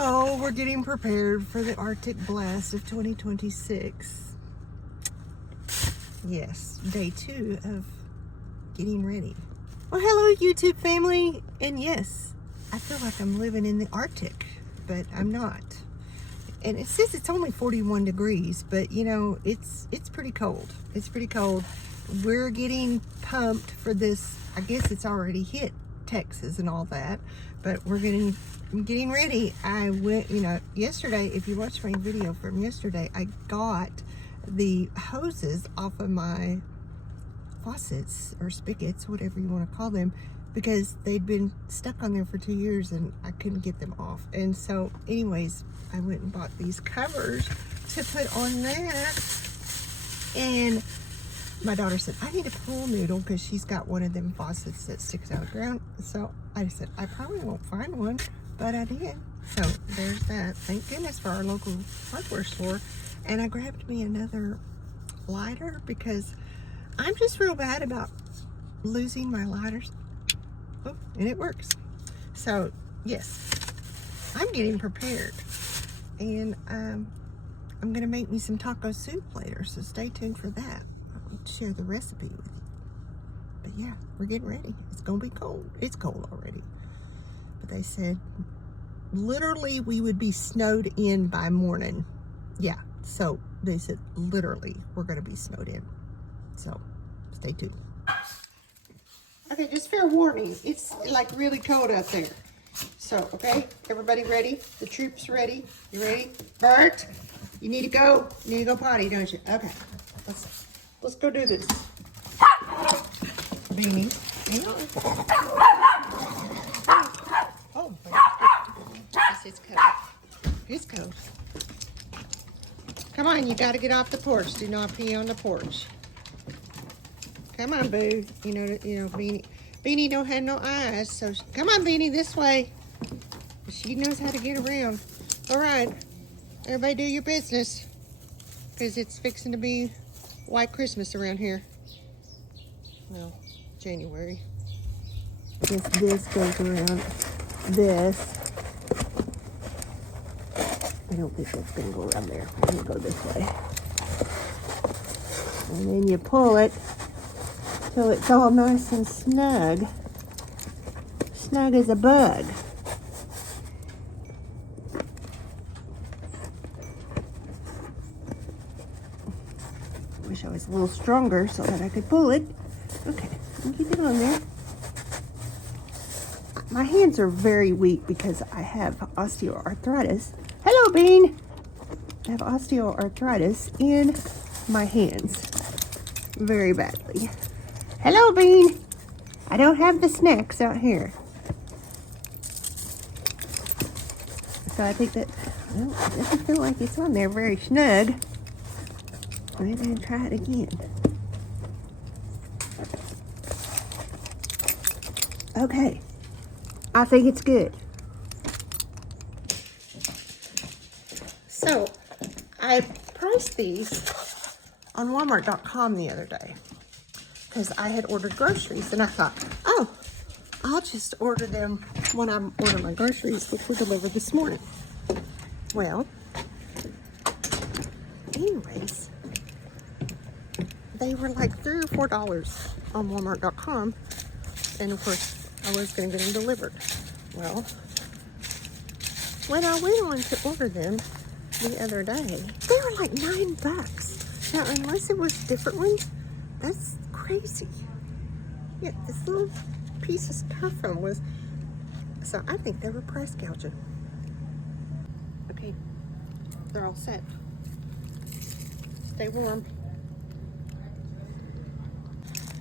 Oh, we're getting prepared for the Arctic Blast of 2026. Yes, day 2 of getting ready. Well, hello YouTube family, and yes, I feel like I'm living in the Arctic, but I'm not. And it says it's only 41 degrees, but you know, it's pretty cold. It's pretty cold. We're getting pumped for this. I guess it's already hit Texas and all that, but we're getting ready. I went, you know, yesterday, if you watched my video from yesterday, I got the hoses off of my faucets or spigots, whatever you want to call them, because they'd been stuck on there for 2 years and I couldn't get them off. And so anyways, I went and bought these covers to put on that. And my daughter said, I need a pool noodle because she's got one of them faucets that sticks out of the ground. So I said, I probably won't find one, but I did. So there's that. Thank goodness for our local hardware store. And I grabbed me another lighter because I'm just real bad about losing my lighters. Oh, and it works. So yes, I'm getting prepared. And I'm gonna make me some taco soup later, so stay tuned for that. I'll share the recipe with you. But yeah, we're getting ready. It's gonna be cold. It's cold already. But they said literally we would be snowed in by morning. Yeah, so they said literally we're gonna be snowed in. So stay tuned. Okay, just fair warning, it's like really cold out there. So, okay, everybody ready? The troops ready? You ready? Bert, you need to go. You need to go potty, don't you? Okay, let's go do this. Beanie, hang on. Oh, it's cold. It's cold. Come on, you got to get off the porch. Do not pee on the porch. Come on, Boo. You know, Beanie. Beanie don't have no eyes, so come on, Beanie, this way. She knows how to get around. All right, everybody do your business, because it's fixing to be white Christmas around here. Well, January. This goes around this. I don't think that's gonna go around there. I'm gonna go this way. And then you pull it till it's all nice and snug. Snug as a bug. Wish I was a little stronger so that I could pull it. Okay, get it on there. My hands are very weak because I have osteoarthritis. Hello, Bean. I have osteoarthritis in my hands very badly. Hello, Bean. I don't have the snacks out here. So I think that, well, it doesn't feel like it's on there very snug. Maybe I'll try it again. Okay. I think it's good. So, I priced these on Walmart.com the other day because I had ordered groceries and I thought, oh, I'll just order them when I'm ordering my groceries, which were delivered this morning. Well, anyways, they were like $3 or $4 on Walmart.com, and of course, I was going to get them delivered. Well, when I went on to order them the other day, they were like $9. Now, unless it was different ones, that's crazy. Yeah, this little piece of styrofoam was, so I think they were price gouging. Okay, they're all set. Stay warm.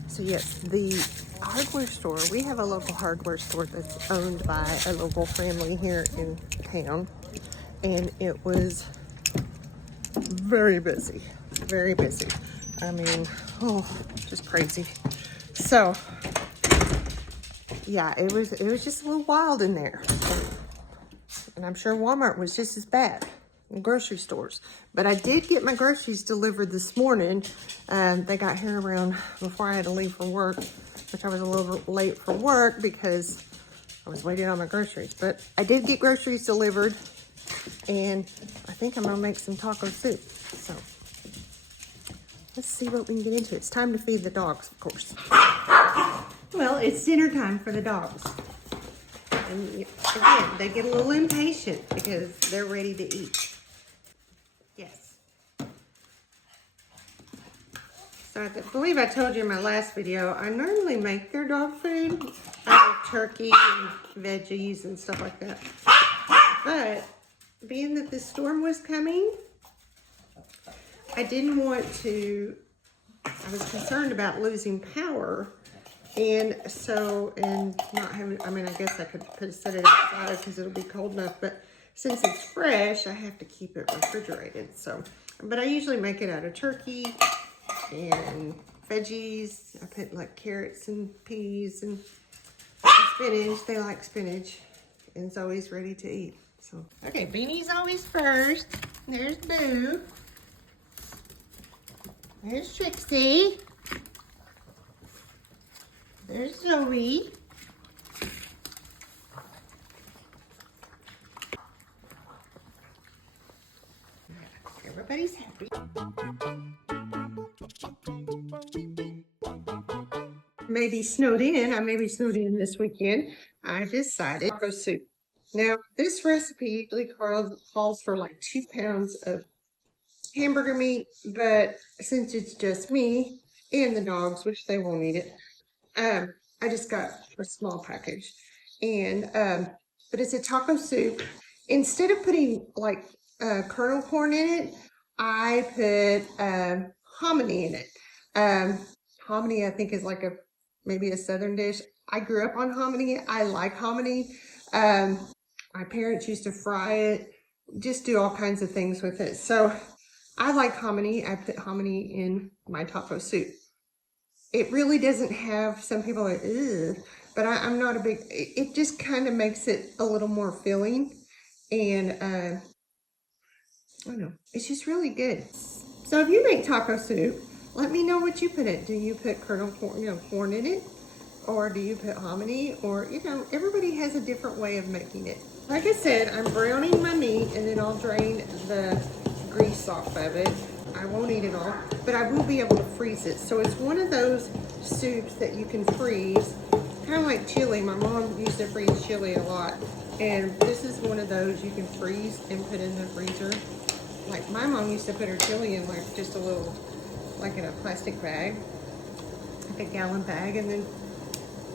So yes, the hardware store, we have a local hardware store that's owned by a local family here in town, and it was very busy, very busy. I mean, oh, just crazy. So yeah, it was just a little wild in there, and I'm sure Walmart was just as bad in grocery stores. But I did get my groceries delivered this morning. They got here around before I had to leave for work, which I was a little late for work because I was waiting on my groceries. But I did get groceries delivered, and I think I'm gonna make some taco soup. So let's see what we can get into. It's time to feed the dogs, of course. Well, it's dinner time for the dogs. And again, they get a little impatient because they're ready to eat. Yes. So I believe I told you in my last video, I normally make their dog food out of turkey and veggies and stuff like that. But being that the storm was coming, I didn't want to, I was concerned about losing power. And so, and not having, I mean, I guess I could set it outside because it'll be cold enough, but since it's fresh, I have to keep it refrigerated. So, but I usually make it out of turkey and veggies. I put like carrots and peas and spinach. They like spinach, and it's always ready to eat. So, okay, Beanie's always first. There's Boo. There's Trixie. There's Zoe. Everybody's happy. Maybe snowed in. I may be snowed in this weekend. I decided taco soup. Now, this recipe usually calls for like 2 pounds of hamburger meat, but since it's just me and the dogs, which they won't eat it, I just got a small package. And but it's a taco soup. Instead of putting like kernel corn in it, I put hominy in it. Hominy, I think, is like maybe a southern dish. I grew up on hominy. I like hominy. My parents used to fry it, just do all kinds of things with it. So I like hominy. I put hominy in my taco soup. It really doesn't have, some people are, ugh, but I'm not a big, it just kind of makes it a little more filling. And I don't know, it's just really good. So if you make taco soup, let me know what you put in it. Do you put kernel corn, corn in it? Or do you put hominy? Or, everybody has a different way of making it. Like I said, I'm browning my meat and then I'll drain the grease off of it. I won't eat it all, but I will be able to freeze it. So it's one of those soups that you can freeze, kind of like chili. My mom used to freeze chili a lot. And this is one of those you can freeze and put in the freezer. Like my mom used to put her chili in like just a little, like in a plastic bag, like a gallon bag, and then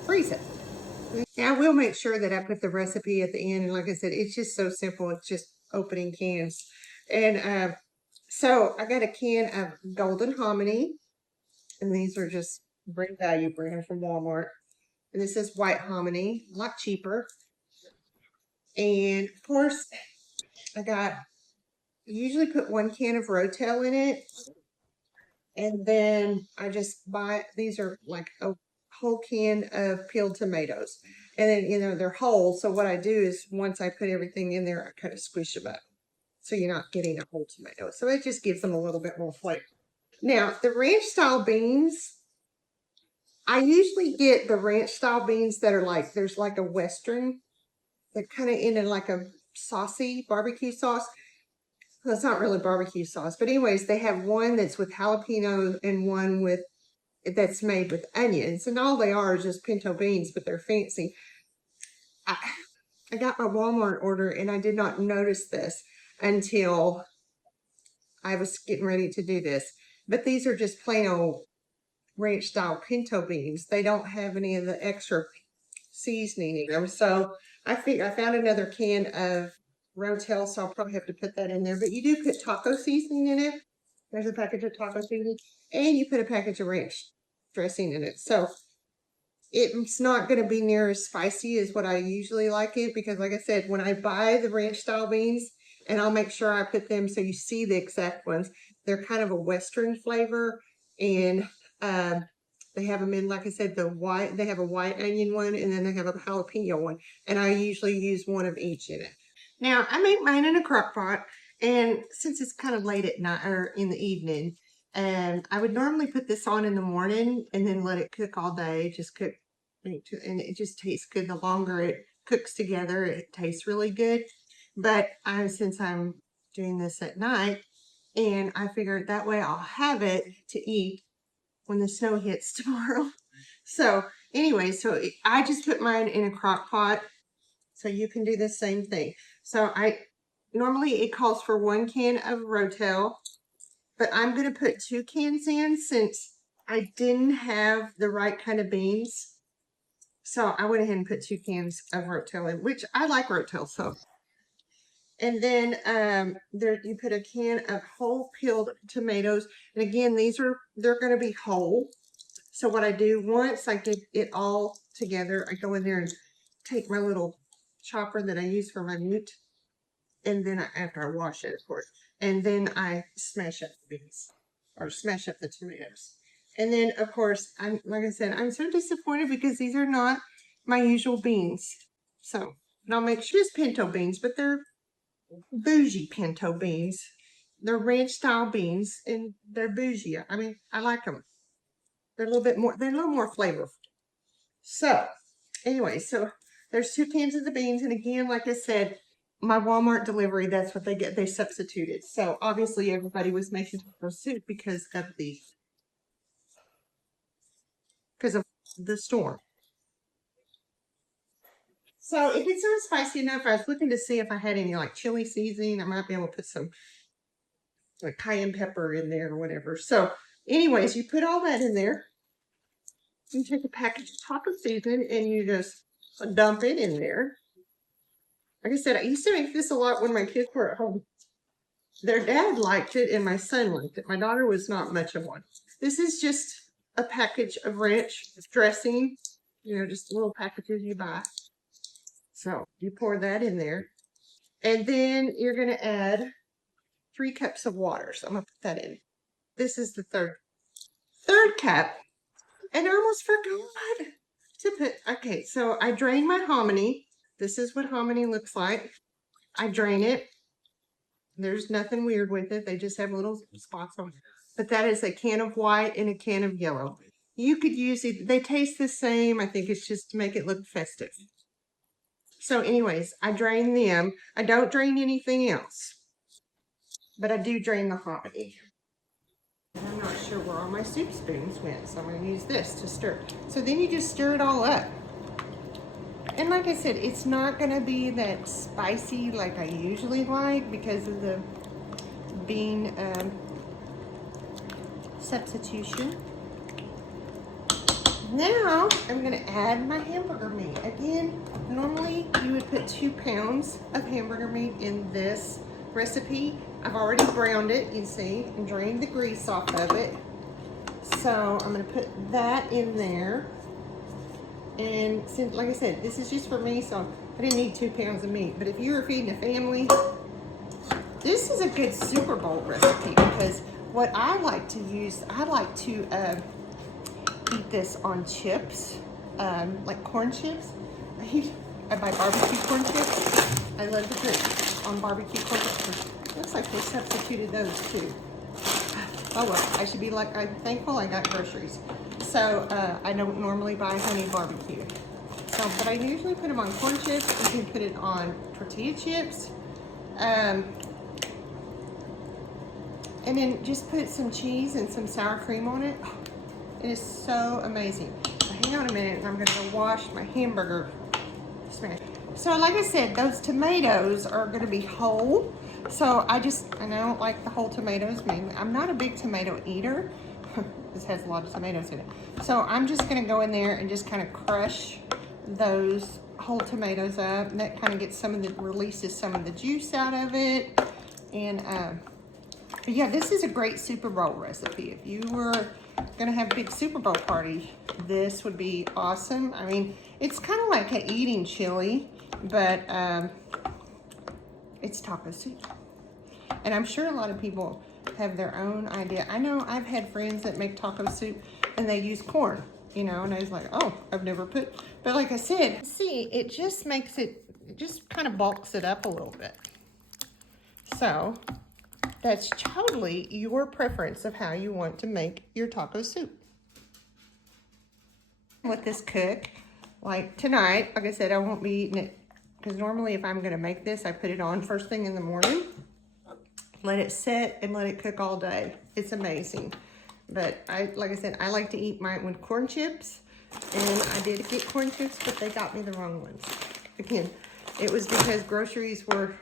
freeze it. Now I will make sure that I put the recipe at the end. And like I said, it's just so simple. It's just opening cans. And so I got a can of golden hominy. And these are just Great Value brand from Walmart. And this is white hominy, a lot cheaper. And of course, I usually put 1 can of Rotel in it. And then I just buy, these are like a whole can of peeled tomatoes. And then, they're whole. So what I do is once I put everything in there, I kind of squish them up. So you're not getting a whole tomato. So it just gives them a little bit more flavor. Now, the ranch style beans, I usually get the ranch style beans that are like, there's like a Western, they're kind of in like a saucy barbecue sauce. Well, it's not really barbecue sauce, but anyways, they have one that's with jalapeno and one that's made with onions, and all they are is just pinto beans, but they're fancy. I got my Walmart order and I did not notice this until I was getting ready to do this. But these are just plain old ranch style pinto beans. They don't have any of the extra seasoning in them. So I found another can of Rotel, so I'll probably have to put that in there. But you do put taco seasoning in it. There's a package of taco seasoning. And you put a package of ranch dressing in it. So it's not going to be near as spicy as what I usually like it. Because like I said, when I buy the ranch style beans, and I'll make sure I put them so you see the exact ones, they're kind of a Western flavor. And they have them in, like I said, they have a white onion one, and then they have a jalapeno one. And I usually use one of each in it. Now, I make mine in a crock pot, and since it's kind of late at night or in the evening, and I would normally put this on in the morning and then let it cook all day, just cook, and it just tastes good. The longer it cooks together, it tastes really good. But since I'm doing this at night, and I figured that way I'll have it to eat when the snow hits tomorrow. So anyway, I just put mine in a crock pot. So you can do the same thing. So normally it calls for 1 can of Rotel, but I'm going to put 2 cans in since I didn't have the right kind of beans. So I went ahead and put 2 cans of Rotel in, which I like Rotel. So, and then there you put a can of whole peeled tomatoes. And again, they're going to be whole. So what I do, once I get it all together, I go in there and take my little chopper that I use for my meat, and then after I wash it, of course, and then I smash up the beans or smash up the tomatoes. And then, of course, like I said, I'm so disappointed because these are not my usual beans. So, and I'll make sure it's pinto beans, but they're bougie pinto beans. They're ranch style beans, and they're bougie. I mean, I like them. They're a little more flavorful. So, anyway, so there's 2 cans of the beans, and again, like I said, my Walmart delivery, that's what they get. They substituted. So obviously everybody was making taco soup because of the storm. So if it's not spicy enough, I was looking to see if I had any like chili seasoning. I might be able to put some like cayenne pepper in there or whatever. So anyways, you put all that in there. You take a package of taco seasoning and you just dump it in there. Like I said, I used to make this a lot when my kids were at home. Their dad liked it and my son liked it. My daughter was not much of one. This is just a package of ranch dressing, just little packages you buy. So you pour that in there. And then you're going to add 3 cups of water. So I'm going to put that in. This is the third cup. And I almost forgot to put, okay, so I drain my hominy. This is what hominy looks like. I drain it. There's nothing weird with it. They just have little spots on it. But that is a can of white and a can of yellow. You could use it. They taste the same. I think it's just to make it look festive. So anyways, I drain them. I don't drain anything else. But I do drain the hominy. I'm not sure where all my soup spoons went, so I'm going to use this to stir. So then you just stir it all up. And like I said, it's not going to be that spicy like I usually like because of the bean substitution. Now I'm going to add my hamburger meat. Again, normally you would put 2 pounds of hamburger meat in this recipe. I've already browned it, you see, and drained the grease off of it. So I'm going to put that in there. And since, like I said, this is just for me, so I didn't need 2 pounds of meat. But if you were feeding a family, this is a good Super Bowl recipe because what I like to use, I like to eat this on chips, like corn chips. I buy barbecue corn chips. I love to put on barbecue corn chips. Looks like they substituted those too. Oh well, I'm thankful I got groceries. So I don't normally buy honey barbecue. So, but I usually put them on corn chips. You can put it on tortilla chips. And then just put some cheese and some sour cream on it. Oh, it is so amazing. So hang on a minute and I'm gonna go wash my hamburger smash. So like I said, those tomatoes are gonna be whole. So I don't like the whole tomatoes. Mainly, I'm not a big tomato eater. This has a lot of tomatoes in it. So I'm just gonna go in there and just kind of crush those whole tomatoes up. And that kind of releases some of the juice out of it. And but yeah, this is a great Super Bowl recipe. If you were gonna have a big Super Bowl party, this would be awesome. I mean, it's kind of like an eating chili, but it's taco soup. And I'm sure a lot of people have their own idea. I know I've had friends that make taco soup and they use corn, and I was like, oh, I've never but like I said, see, it just kind of bulks it up a little bit. So that's totally your preference of how you want to make your taco soup. Let this cook. Like tonight, like I said, I won't be eating it because normally if I'm going to make this, I put it on first thing in the morning, let it sit and let it cook all day. It's amazing. But like I said, I like to eat mine with corn chips, and I did get corn chips, but they got me the wrong ones. Again, it was because groceries were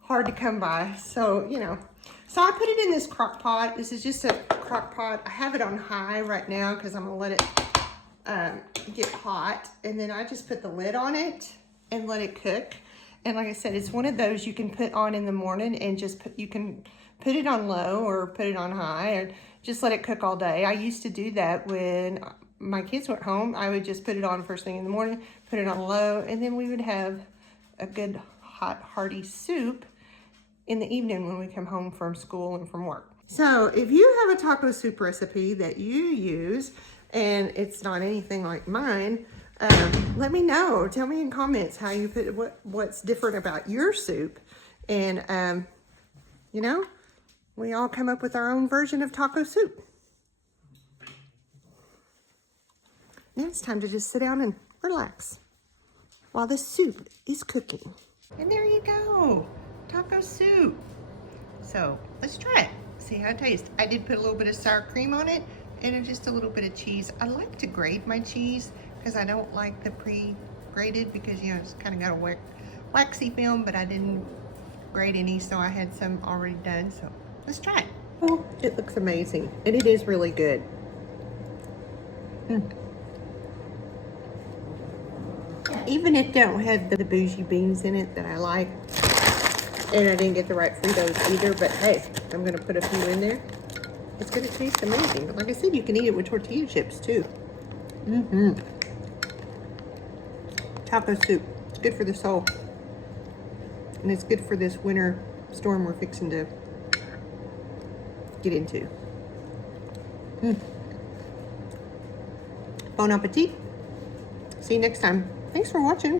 hard to come by. So, you know, so I put it in this crock pot. This is just a crock pot. I have it on high right now because I'm gonna let it get hot. And then I just put the lid on it and let it cook. And like I said, it's one of those you can put on in the morning and just you can put it on low or put it on high and just let it cook all day. I used to do that when my kids went home. I would just put it on first thing in the morning, put it on low, and then we would have a good hot hearty soup in the evening when we come home from school and from work. So if you have a taco soup recipe that you use and it's not anything like mine, let me know. Tell me in comments how you put what's different about your soup. And you know, we all come up with our own version of taco soup. Now it's time to just sit down and relax while the soup is cooking. And there you go, taco soup. So let's try it, see how it tastes. I did put a little bit of sour cream on it and just a little bit of cheese. I like to grate my cheese because I don't like the pre-grated because, you know, it's kind of got a waxy film, but I didn't grate any, so I had some already done. So let's try it. Oh, it looks amazing, and it is really good. Even if they don't have the bougie beans in it that I like, and I didn't get the right Fritos either, but hey, I'm gonna put a few in there. It's gonna taste amazing. But like I said, you can eat it with tortilla chips too. Taco soup, it's good for the soul. And it's good for this winter storm we're fixing to get into. Bon appetit. See you next time. Thanks for watching.